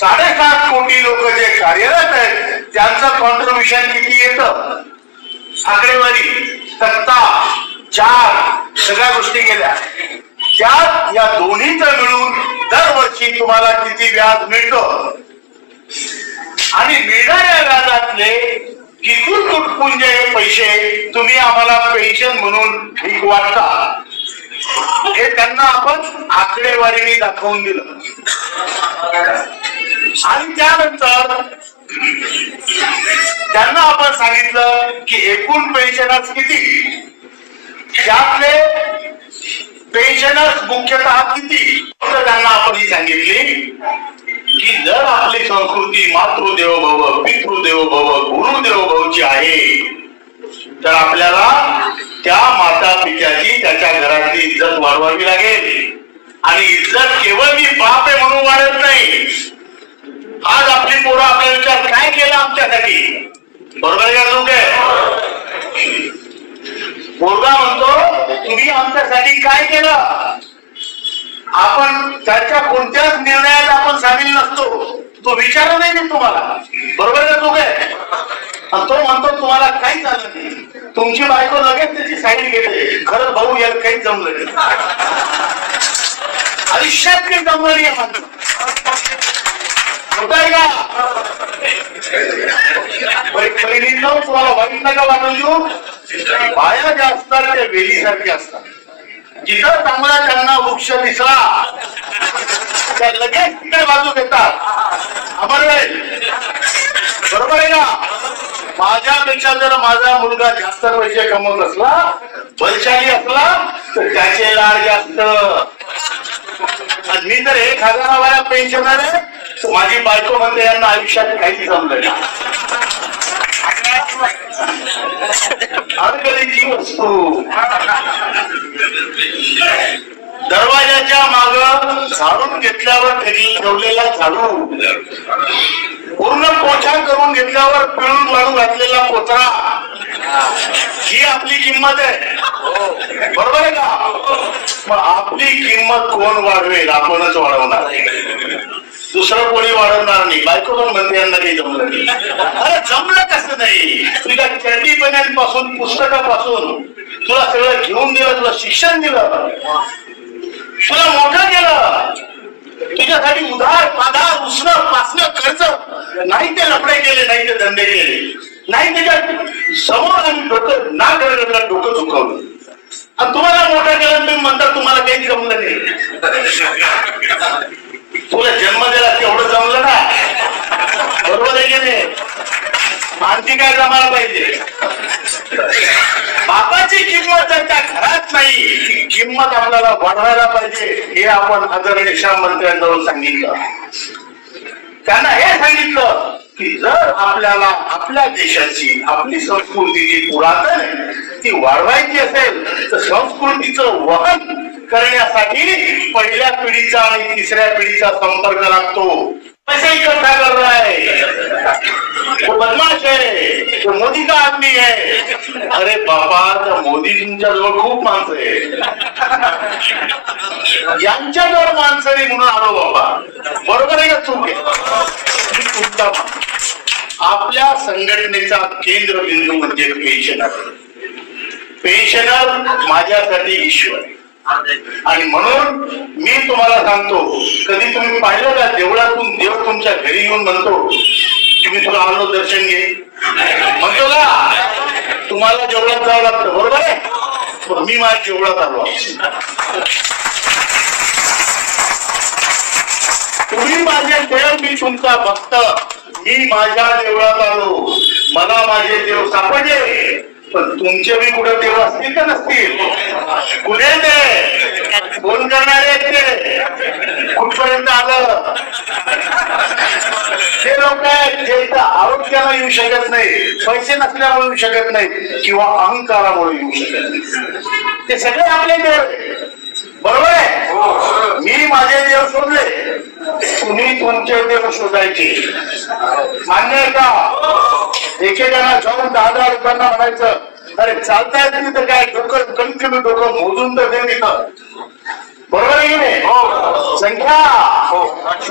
7.5 कोटी लोक जे कार्यरत आहेत त्यांचं कॉन्ट्रीब्युशन किती येतं? आकडेवारी सत्ता 4 सगळ्या गोष्टी केल्या, त्यात या दोन्हीचं मिळून दरवर्षी तुम्हाला किती व्याज मिळतं आणि मिळणाऱ्या व्याजातले किती तुटपुंजे पैसे तुम्ही आम्हाला पेन्शन म्हणून वाटता, हे त्यांना आपण आकडेवारीने दाखवून दिलं. आणि त्यानंतर त्यांना आपण सांगितलं की एकूण पेन्शनर्स किती, त्यातले पेन्शनर्स मुख्यतः किती. त्यांना आपण ही सांगितली की जर आपली संस्कृती मातृदेवो भव, पितृदेवो भव, गुरुदेवो भवची आहे तर आपल्याला त्या माता पित्याची त्याच्या घरातली इज्जत वाढवावी लागेल. आणि इज्जत केवळ मी बाप आहे म्हणून वाढत नाही. आज आपली पोरं आपल्या विचार काय केलं आमच्यासाठी, बरोबर आहे का? लोक पोरगा म्हणतो तुम्ही आमच्यासाठी काय केलं, आपण त्याच्या कोणत्याच निर्णयात आपण सामील नसतो, तो विचार नाही तुम्हाला, बरोबर आहे लोक आणि तो म्हणतो तुम्हाला काही झालं नाही, तुमची बायको लगेच त्याची साईड घेते, खरंच भाऊ याला काही जमलं नाही, आयुष्यात काही जमलं नाही म्हणतो. होत आहे का? तुम्हाला वाईट नका वाटून देऊ, बाया ज्या असतात त्या वेलीसारख्या असतात, जिथं चांगला त्यांना वृक्ष दिसला त्या लगेच तिकडे बाजू घेतात. अमर बरोबर आहे ना? माझ्यापेक्षा जर माझा मुलगा जास्त पैसे कमवत असला, बलशाली असला तर त्याचे लाड जास्त. मी तर 1,000 पेन्शनर आहे, माझी बायको म्हणते यांना आयुष्यात काही जमलं नाही. अडकलीची वस्तू दरवाजाच्या माग झाडून घेतल्यावर ठेवलेला झाडू, पूर्ण पोछा करून घेतल्यावर पिळून वाळू घातलेला कोथळा, ही आपली किंमत आहे, बरोबर आहे का? मग आपली किंमत कोण वाढवेल? आपणच वाढवणार, दुसरं कोणी वाढवणार नाही. बायको पण म्हणते यांना काही जमलं नाही. अरे जमलं कसं नाही? तुझ्या चड्डीपणापासून पुस्तकापासून तुला सगळं घेऊन दिलं, तुला शिक्षण दिलं, तुला मोठं केलं, तुझ्यासाठी उधार पाधार उसणं पासणं खर्च नाही, ते लफडे केले नाही, ते धंदे केले नाही, त्याच्या समोर आम्ही डोकं ना करायला डोकं चुकवलं आणि तुम्हाला मोठं केलं. तुम्ही म्हणता तुम्हाला काही जमलं नाही. तुला जन्म दिला तेवढं जमलं ना, बरोबर आहे की नाही? आणखी काय जमायला पाहिजे? बापाची किंमत त्या घरात नाही, किंमत आपल्याला वाढवायला पाहिजे. हे आपण आदरणीय श्याम मंत्र्यांजवळ सांगितलं. त्यांना हे सांगितलं की जर आपल्याला आपल्या देशाची आपली संस्कृती जी पुरातन आहे ती वाढवायची असेल तर संस्कृतीचं वहन करण्यासाठी पहिल्या पिढीचा आणि तिसऱ्या पिढीचा संपर्क लागतो. पैसे इकट्ठा कर रहा है, वो बदमाश है, वो मोदी का आदमी है. अरे बाबा, त्या मोदीजींच्या जवळ खूप माणसं आहे, यांच्याजवळ माणसं नाही म्हणून आलो बाबा, बरोबर आहे का? चूक आहे. आपल्या संघटनेचा केंद्रबिंदू म्हणजे पेन्शनर. पेन्शनर माझ्यासाठी ईश्वर आणि म्हणून मी तुम्हाला सांगतो, कधी तुम्ही पाहिलं का देवळातून देव तुमच्या घरी येऊन म्हणतो तुम्ही तुला आलो दर्शन घे, म्हणतो का? तुम्हाला देवळात जावं लागतं, बरोबर आहे? मी माझ्या देवळात आलो. तुम्ही माझे देव, मी तुमचा भक्त, मी माझ्या देवळात आलो, मला माझे देव सापडले. पण तुमचे बी कुठे देव असतील का नसतील? कुठे ते फोन करणारे ते कुठपर्यंत आलं? ते लोक आहेत जे इथं आरोग्याला येऊ शकत नाही, पैसे नसल्यामुळे येऊ शकत नाही किंवा अहंकारामुळे येऊ शकत नाही. ते सगळे आपले देव, बरोबर आहे? मी माझे देव शोधले, तुम्ही तुमचे देव शोधायचे. मान्य आहे का? एकेकांना जाऊन 10,000 रुपयांना म्हणायचं अरे चालतायत नाही तर काय, डोकं कमीत कमी डोकं मोजून तर दे, बरोबर आहे की नाही? संख्या